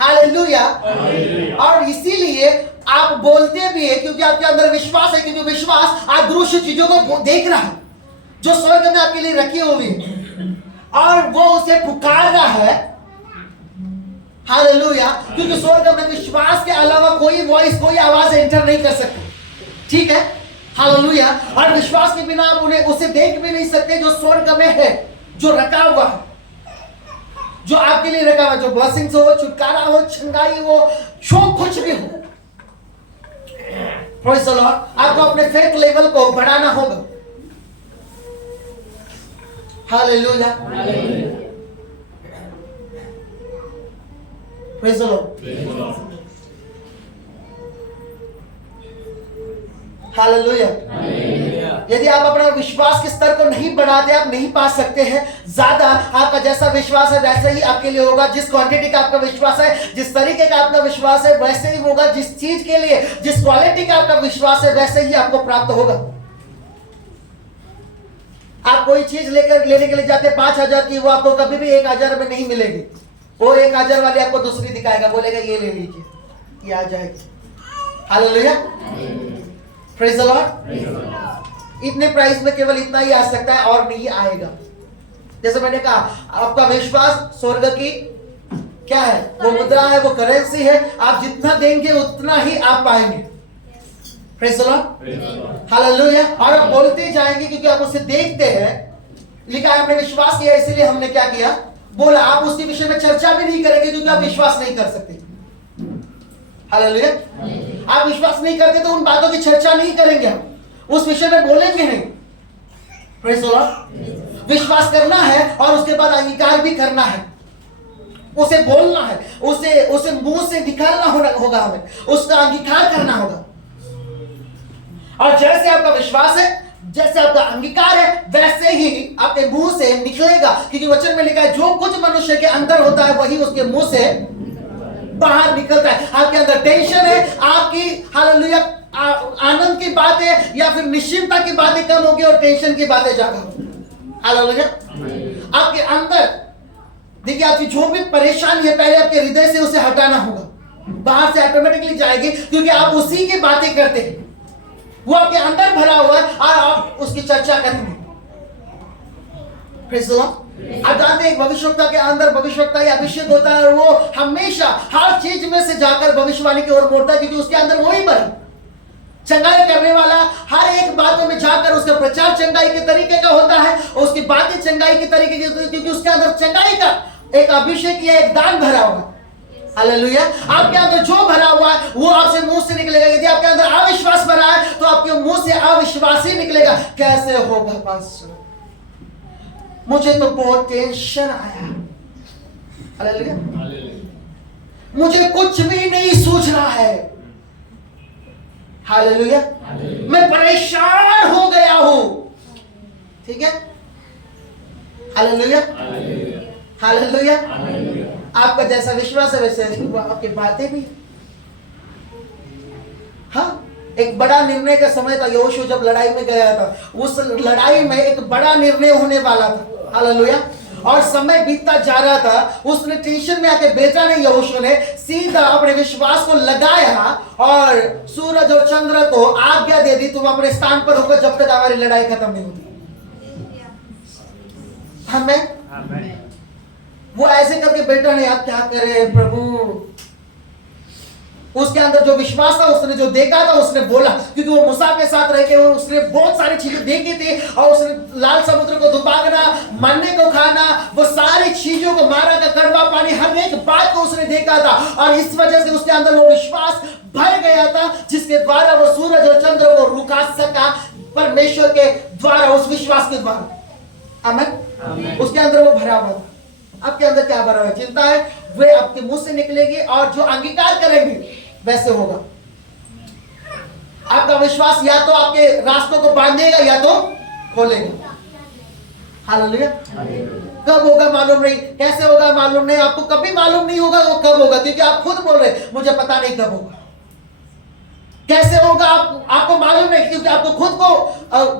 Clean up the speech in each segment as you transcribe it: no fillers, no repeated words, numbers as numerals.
Hallelujah. और इसीलिए आप बोलते भी है क्योंकि आपके अंदर विश्वास है, क्योंकि विश्वास अदृश्य चीजों को देख रहा है जो स्वर्ग में आपके लिए रखी हुई है, और वो उसे पुकार रहा है। हालेलुया। क्योंकि स्वर्ग में विश्वास के अलावा कोई वॉइस, कोई आवाज एंटर नहीं कर सकती। ठीक है, हालेलुया। और विश्वास के बिना आप उन्हें उसे देख भी नहीं सकते जो स्वर्ग में है, जो रखा हुआ है, जो आपके लिए रखा हुआ, जो ब्लेसिंग्स हो, छुटकारा हो, चंगाई हो, जो कुछ भी हो। Praise the Lord. आपको अपने फेथ लेवल को बढ़ाना होगा। Hallelujah. Praise the Lord. Hallelujah. यदि आप अपना विश्वास के स्तर को नहीं बढ़ाते, आप नहीं पा सकते हैं ज्यादा। आपका जैसा विश्वास है वैसे ही आपके लिए होगा। जिस क्वांटिटी का आपका विश्वास है, जिस तरीके का आपका विश्वास है, वैसे ही होगा। जिस चीज के लिए, जिस क्वालिटी का आपका विश्वास है, वैसे ही आपको प्राप्त होगा। आप कोई चीज लेने के लिए जाते 5,000 की, वो आपको कभी भी 1,000 में नहीं मिलेगी। वो 1,000 वाली आपको दूसरी दिखाएगा, बोलेगा ये ले लीजिए, ये आ जाएगी। हालेलुया। Praise the Lord. इतने प्राइस में केवल इतना ही आ सकता है और नहीं आएगा। जैसे मैंने कहा, आपका विश्वास स्वर्ग की क्या है? वो मुद्रा है, वो करेंसी है। आप जितना देंगे उतना ही आप पाएंगे। Praise the Lord. हालेलुया। और आप बोलते जाएंगे क्योंकि आप उसे देखते हैं। लिखा है हमने विश्वास किया, इसीलिए हमने क्या किया, बोला। आप उसके विषय में चर्चा भी नहीं करेंगे क्योंकि आप विश्वास नहीं कर सकते। हालेलुया। आप विश्वास नहीं करते तो उन बातों की चर्चा नहीं करेंगे, हम उस विषय में बोलेंगे नहीं। Praise the Lord. विश्वास करना है और उसके बाद अंगीकार भी करना है, उसे बोलना है, उसे मुंह से निकालना होगा, हमें उसका अंगीकार करना होगा। और जैसे आपका विश्वास है, जैसे आपका अंगीकार है, वैसे ही आपके मुंह से निकलेगा। क्योंकि वचन में लिखा है जो कुछ मनुष्य के अंदर होता है वही उसके मुंह से बाहर निकलता है। आपके अंदर टेंशन है, आपकी हालेलुया आनंद की बातें या फिर निश्चिंतता की बातें कम होगी और टेंशन की बातें ज्यादा होगी। हालेलुया। आपके अंदर देखिए, आपकी जो भी परेशानी है पहले आपके हृदय से उसे हटाना होगा, बाहर से ऑटोमेटिकली जाएगी क्योंकि आप उसी की बातें करते हैं। वो आपके अंदर भरा हुआ है और आप उसकी चर्चा करेंगे। Praise the Lord. आप जानते हैं भविष्यवक्ता के अंदर भविष्यवक्ता या अभिषेक होता है और वो हमेशा हर चीज में से जाकर भविष्यवाणी की ओर मोड़ता है क्योंकि उसके अंदर वही भरा। चंगाई करने वाला हर एक बातों में जाकर उसका प्रचार चंगाई के तरीके का होता है, उसकी बातें चंगाई के तरीके की, क्योंकि उसके अंदर चंगाई का एक अभिषेक या एक दान भरा हुआ है। हालेलुया। आपके अंदर जो भरा हुआ है वो आपसे मुंह से निकलेगा। यदि आपके अंदर अविश्वास भरा है तो आपके मुंह से अविश्वास ही निकलेगा। कैसे होगा पास्टर, मुझे तो बहुत टेंशन आया। हालेलुया। मुझे कुछ भी नहीं सूझ रहा है। हालेलुया। मैं परेशान हो गया हूं। ठीक है। हालेलुया। हालेलुया। आपका जैसा विश्वास है वैसे आपकी बातें भी। हाँ, एक बड़ा निर्णय का समय था। यहोशू जब लड़ाई में गया था, उस लड़ाई में एक बड़ा निर्णय होने वाला था। हालेलुया। और समय बीतता जा रहा था, उसने टेंशन में आके बेचा नहीं। यहोशू ने सीधा अपने विश्वास को लगाया और सूरज और चंद्र को आज्ञा दे दी, तुम अपने स्थान पर होकर जब तक हमारी लड़ाई खत्म नहीं होती। हमें वो ऐसे करके बेटा नहीं, आप क्या करें प्रभु। उसके अंदर जो विश्वास था, उसने जो देखा था उसने बोला, क्योंकि वो मूसा के साथ रह के उसने बहुत सारी चीजें देखी थी और उसने लाल समुद्र को दुबागना, मरने को खाना, वो सारी चीजों को, मारा का कड़वा पानी, हर एक बात को उसने देखा था। और इस वजह से उसके अंदर वो विश्वास भर गया था जिसके द्वारा वो सूरज और चंद्र को रुका सका, परमेश्वर के द्वारा, उस विश्वास के द्वारा। आमीन। उसके अंदर वो भरा हुआ था। आपके अंदर क्या भरा है? चिंता है, वे आपके मुंह से निकलेगी और जो अंगीकार करेंगे वैसे होगा। आपका विश्वास या तो आपके रास्तों को बांधेगा या तो खोलेगा। हालेलुया। कब होगा मालूम नहीं, कैसे होगा मालूम नहीं, आपको कभी मालूम नहीं होगा वो कब होगा, क्योंकि आप खुद बोल रहे मुझे पता नहीं कब होगा, कैसे होगा आपको मालूम नहीं, क्योंकि आपको खुद को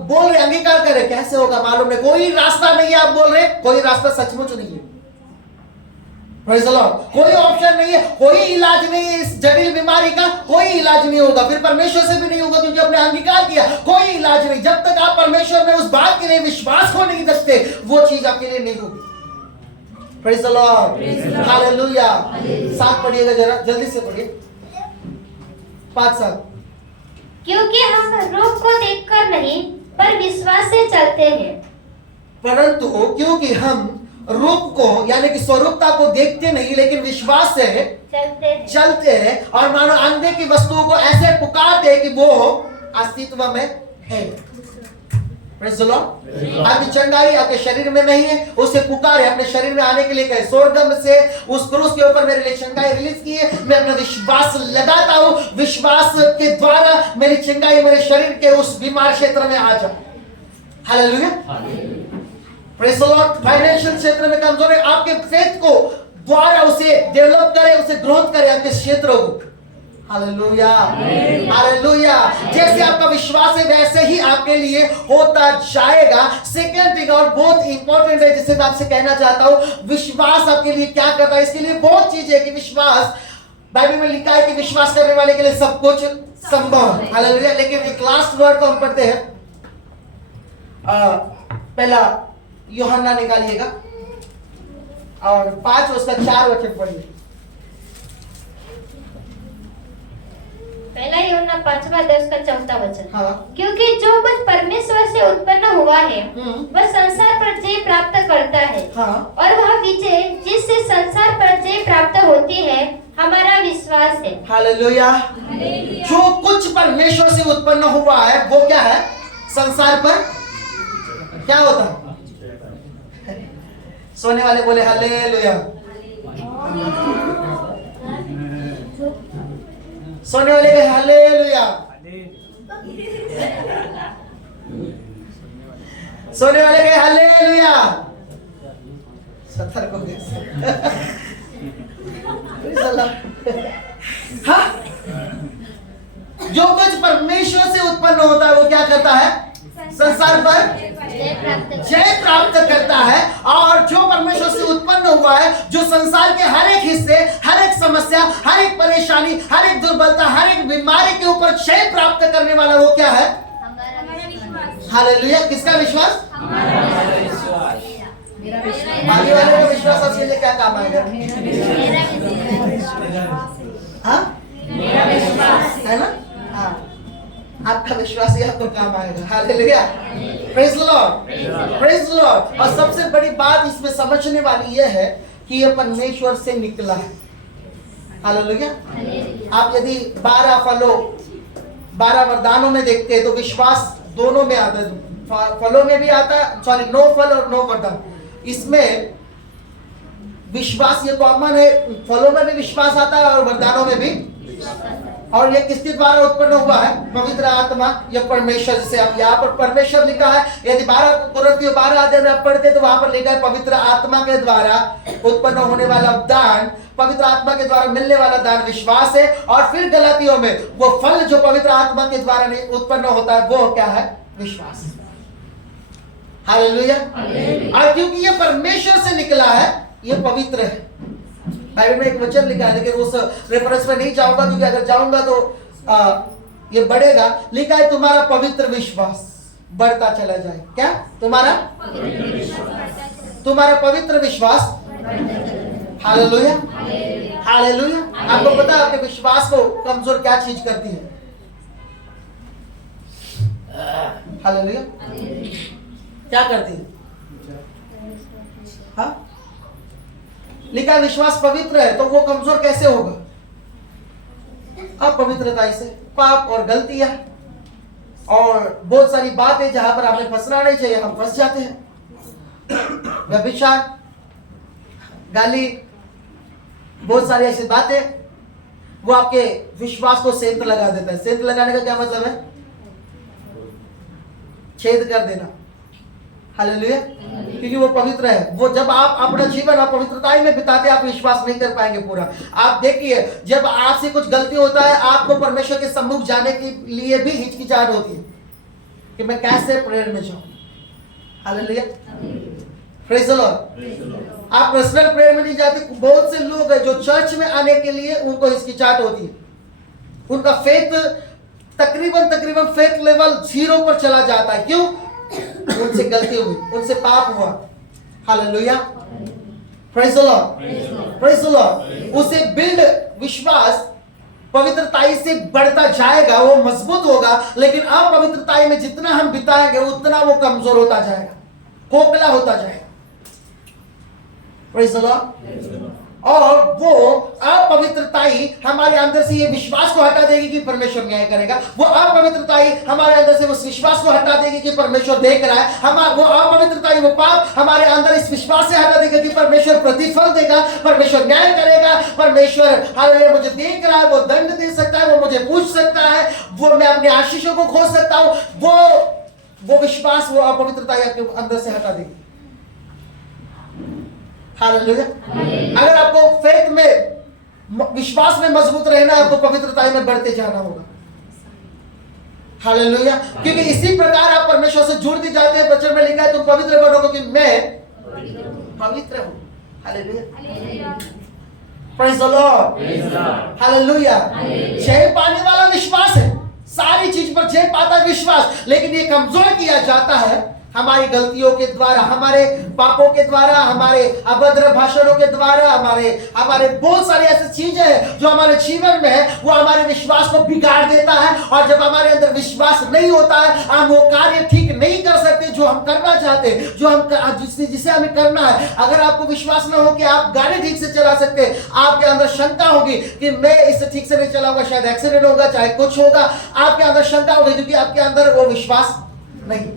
बोल रहे, अंगीकार कर रहे, कैसे होगा मालूम नहीं, कोई रास्ता नहीं है, आप बोल रहे कोई रास्ता सचमुच नहीं है। Praise the Lord. कोई ऑप्शन नहीं है, कोई इलाज नहीं है इस जटिल बीमारी का, कोई इलाज नहीं होगा, फिर परमेश्वर से भी नहीं होगा क्योंकि आपने अंगीकार किया, कोई इलाज नहीं। जब तक आप परमेश्वर में उस बात के लिए विश्वास को नहीं रखते, वो चीज आपके लिए नहीं होगी। Praise the Lord. Hallelujah. साथ पढ़िएगा जरा, जल्दी से पढ़िए, 5-7। क्योंकि हम रूप को देखकर नहीं पर विश्वास से चलते हैं। परंतु क्योंकि हम रूप को यानी कि स्वरूपता को देखते नहीं लेकिन विश्वास से चलते हैं और मानो अंधे की वस्तुओं को ऐसे पुकारते हैं कि वो अस्तित्व में है। Praise the Lord. आपकी चंगाई आपके शरीर में नहीं है, उसे पुकारे, अपने शरीर में आने के लिए कहे, स्वर्ग से उस क्रूस के ऊपर मेरे लिए चंगाई रिलीज की है, मैं अपना विश्वास लगाता हूं, विश्वास के द्वारा मेरी चंगाई मेरे शरीर के उस बीमार क्षेत्र में आ जाए। Hallelujah. Praise the Lord. Financial क्षेत्र में कमजोर है, आपके फेथ को द्वारा उसे डेवलप करे, उसे ग्रोथ करे आपके क्षेत्रों को। Hallelujah, hallelujah. जैसे आपका विश्वास है वैसे ही आपके लिए होता जाएगा। सेकंड थिंग और बहुत इंपॉर्टेंट है जिसे मैं आपसे कहना चाहता हूं, विश्वास आपके लिए क्या करता है। इसके लिए बहुत चीज है कि विश्वास, बाइबल में लिखा है कि विश्वास करने वाले के लिए सब कुछ संभव है। हालेलुया। लेकिन एक लास्ट वर्ड को हम पढ़ते हैं, पहला यूहन्ना निकालिएगा और 5 उसका 4 वचन पढ़िए। पहला यूहन्ना 5:10-14 हाँ। क्योंकि जो कुछ परमेश्वर से उत्पन्न हुआ है वह संसार पर जय प्राप्त करता है। हाँ। और वह विजय जिससे संसार पर जय प्राप्त होती है हमारा विश्वास है। हालेलुया। जो कुछ परमेश्वर से उत्पन्न हुआ है वो क्या है, संसार पर क्या होता है। सोने वाले बोले हालेलुया। सोने वाले के हालेलुया। सोने वाले के हालेलुया। सत्तर को हाँ, जो कुछ परमेश्वर से उत्पन्न होता है वो क्या करता है, संसार पर जय प्राप्त करता है। और जो परमेश्वर से उत्पन्न हुआ है, जो संसार के हर एक हिस्से, हर एक समस्या, हर एक परेशानी, हर एक दुर्बलता, हर एक बीमारी के ऊपर जय प्राप्त करने वाला वो क्या है, हालेलुया। किसका विश्वास, आगे वाले का विश्वास आपके लिए क्या काम आएगा, हाँ है ना, हाँ आपका विश्वास ही आपको काम आएगा। Hallelujah. Praise the Lord, praise the Lord. और सबसे बड़ी बात इसमें समझने वाली यह है कि यह परमेश्वर से निकला है। हालेलुया। आप यदि 12 फलों 12 वरदानों में देखते हैं तो विश्वास दोनों में आता है, फलों में भी आता है, सॉरी 9 फल और 9 वरदान। इसमें विश्वास ये कॉमन है, फलों में भी विश्वास आता है और वरदानों में भी। और ये किसके द्वारा उत्पन्न हुआ है, पवित्र आत्मा या परमेश्वर। जैसे आप यहाँ पर परमेश्वर लिखा है, यदि 12 अध्याय में आप पढ़ते तो वहां पर लिखा है पवित्र आत्मा के द्वारा उत्पन्न होने वाला दान, पवित्र आत्मा के द्वारा मिलने वाला दान विश्वास है। और फिर गलातियों में वो फल जो पवित्र आत्मा के द्वारा उत्पन्न होता है वो क्या है, विश्वास। हालेलुया। और क्योंकि ये परमेश्वर से निकला है, ये पवित्र है। बाइबल में एक वचन लिखा है, लेकिन उस रेफरेंस में नहीं जाऊंगा क्योंकि अगर जाऊंगा तो ये बढ़ेगा। लिखा है तुम्हारा पवित्र विश्वास बढ़ता चला जाए। क्या, तुम्हारा पवित्र विश्वास। Hallelujah, hallelujah. आपको पता है आपके विश्वास को कमजोर क्या चीज करती है, हालेलुया, क्या करती है, हाँ लिखा विश्वास पवित्र है, तो वो कमजोर कैसे होगा, अपवित्रता से, पाप और गलतियां और बहुत सारी बातें जहां पर हमें फंसना नहीं चाहिए हम फंस जाते हैं। व्यभिचार, गाली, बहुत सारी ऐसी बातें, वो आपके विश्वास को सेंध लगा देता है। सेंध लगाने का क्या मतलब है, छेद कर देना। हालेलुया। क्योंकि वो पवित्र है। वो जब आप अपना जीवन अपवित्रताई में बिताते आप विश्वास नहीं कर पाएंगे पूरा। आप देखिए जब आपसे कुछ गलती होता है आपको परमेश्वर के सम्मुख जाने के लिए भी हिचकिचाहट होती है कि मैं कैसे प्रेयर में जाऊं। Hallelujah, praise the Lord. आप पर्सनल प्रेयर में नहीं जाते। बहुत से लोग हैं जो चर्च में आने के लिए उनको हिचकिचाहट होती है, उनका फेथ तकरीबन फेथ लेवल 0 पर चला जाता है। क्यों? उनसे गलती हुई, उनसे पाप हुआ। Hallelujah, praise the Lord, praise the Lord. उसे बिल्ड विश्वास पवित्रताई से बढ़ता जाएगा, वो मजबूत होगा, लेकिन अपवित्रताई में जितना हम बिताएंगे उतना वो कमजोर होता जाएगा, खोखला होता जाएगा। Praise the Lord. और वो अपवित्रताई हमारे अंदर से ये विश्वास को हटा देगी कि परमेश्वर न्याय करेगा। वो अपवित्रताई हमारे अंदर से उस विश्वास को हटा देगी कि परमेश्वर देख रहा है। वो अपवित्रताई, वो पाप हमारे अंदर इस विश्वास से हटा देगा कि परमेश्वर प्रतिफल देगा, परमेश्वर न्याय करेगा, परमेश्वर हालेलुया मुझे देख रहा है, वो दंड दे सकता है, वो मुझे पूछ सकता है, वो मैं अपने आशीषों को खो सकता हूं। वो विश्वास, वो अपवित्रताई आपके अंदर से हटा देगी। हालेलुया। अगर आपको फेथ में, विश्वास में मजबूत रहना है, आपको पवित्रताई में बढ़ते जाना होगा। हालेलुया। क्योंकि इसी प्रकार आप परमेश्वर से जुड़ते जाते हैं। वचन में लिखा है तुम पवित्र बनो क्योंकि मैं पवित्र हूं। Hallelujah, praise the Lord, hallelujah. जय पाने वाला विश्वास है, सारी चीज पर जय पाता है विश्वास, लेकिन ये कमजोर किया जाता है हमारी गलतियों के द्वारा, हमारे पापों के द्वारा, हमारे अभद्र भाषणों के द्वारा, हमारे बहुत सारी ऐसी चीजें हैं जो हमारे जीवन में है, वो हमारे विश्वास को बिगाड़ देता है। और जब हमारे अंदर विश्वास नहीं होता है, हम वो कार्य ठीक नहीं कर सकते जो हम करना चाहते, जो हम जिसे हमें करना है। अगर आपको विश्वास न हो कि आप गाड़ी ठीक से चला सकते, आपके अंदर शंका होगी कि मैं इसे ठीक से नहीं चलाऊंगा, शायद एक्सीडेंट होगा, चाहे कुछ होगा, आपके अंदर शंका होगी क्योंकि आपके अंदर वो विश्वास नहीं।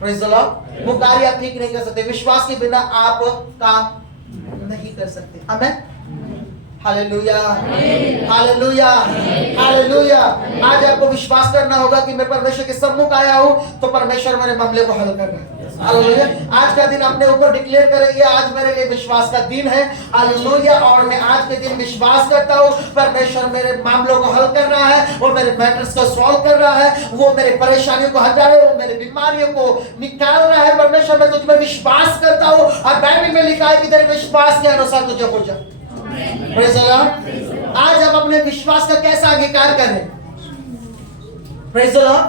Praise the Lord. वो कार्य आप ठीक नहीं कर सकते, विश्वास के बिना आप काम नहीं कर सकते। आमेन, हालेलुया, हालेलुया, हालेलुया। आज आपको विश्वास करना होगा कि मैं परमेश्वर के सम्मुख आया हूं तो परमेश्वर मेरे मामले को हल करना है। हालेलुया। आज का दिन अपने ऊपर डिक्लेयर करेंगे, आज मेरे लिए विश्वास का दिन है। हालेलुया। और मैं आज के दिन विश्वास करता हूं परमेश्वर मेरे मामलों को हल कर रहा है, वो मेरे मैटर्स को सॉल्व कर रहा है, वो मेरे परेशानियों को हटा रहा है, वो मेरे बीमारियों को निकाल रहा है। परमेश्वर मैं तुझ में विश्वास करता हूं और बाइबल में लिखा है कि तेरे विश्वास के अनुसार तुझे हो जाए। Praise the Lord. आज हम अपने विश्वास का कैसा अंगीकार करें? Praise the Lord,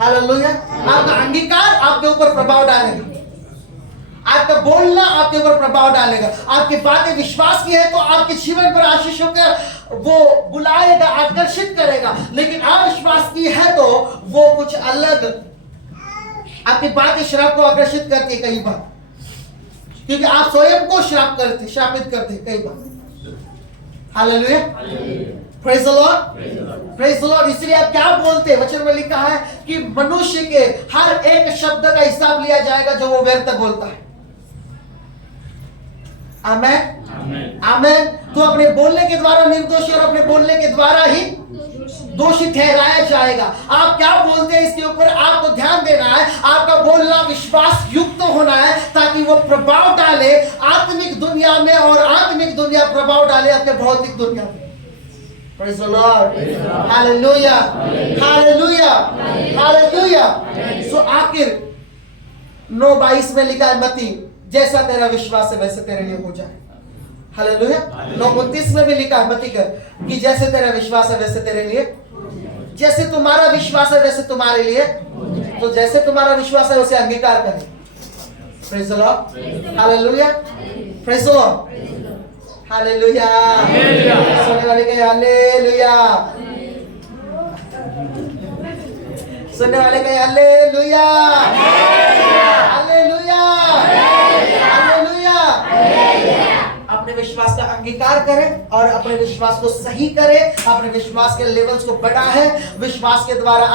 hallelujah. आपका अंगीकार आपके ऊपर प्रभाव डालेगा, आपका बोलना आपके ऊपर प्रभाव डालेगा। आपकी बातें विश्वास की है तो आपके जीवन पर आशीषों का वो बुलाएगा, आकर्षित करेगा। लेकिन अविश्वास की है तो वो कुछ अलग, आपकी बातें श्राप को आकर्षित करती है कई बार, क्योंकि आप स्वयं को श्रापित करते कई बार। Hallelujah, praise the Lord, praise the Lord. इसलिए आप क्या बोलते हैं? वचन में लिखा है कि मनुष्य के हर एक शब्द का हिसाब लिया जाएगा जो वो व्यर्थ बोलता है। आमेन, आमेन। तो अपने बोलने के द्वारा निर्दोषी और अपने बोलने के द्वारा ही दोषी ठहराया जाएगा। आप क्या बोलते हैं इसके ऊपर आपको ध्यान देना है। आपका बोलना विश्वास युक्त होना है ताकि वो प्रभाव डाले आत्मिक दुनिया में और आत्मिक दुनिया प्रभाव डाले आपके भौतिक दुनिया में। Praise the Lord, hallelujah, hallelujah, hallelujah. So आखिर 9:22 में लिखा है मती जैसा तेरा विश्वास है वैसे तेरे लिए हो जाए। हालेलुया। 9:29 में भी लिखा है मती का कि जैसे तेरा विश्वास है वैसे तेरे लिए, जैसे तुम्हारा विश्वास है वैसे तुम्हारे लिए, तो जैसे तुम्हारा विश्वास है उसे अंगीकार करें। Praise the Lord, hallelujah, praise the Lord, hallelujah. सुनने वाले कहे हालेलुया, सुनने वाले कहे हालेलुया, हालेलुया, हालेलुया। अपने विश्वास का अंगीकार करें और अपने विश्वास को सही करें, अपने विश्वास के लेवल्स को बढ़ाएं, विश्वास के द्वारा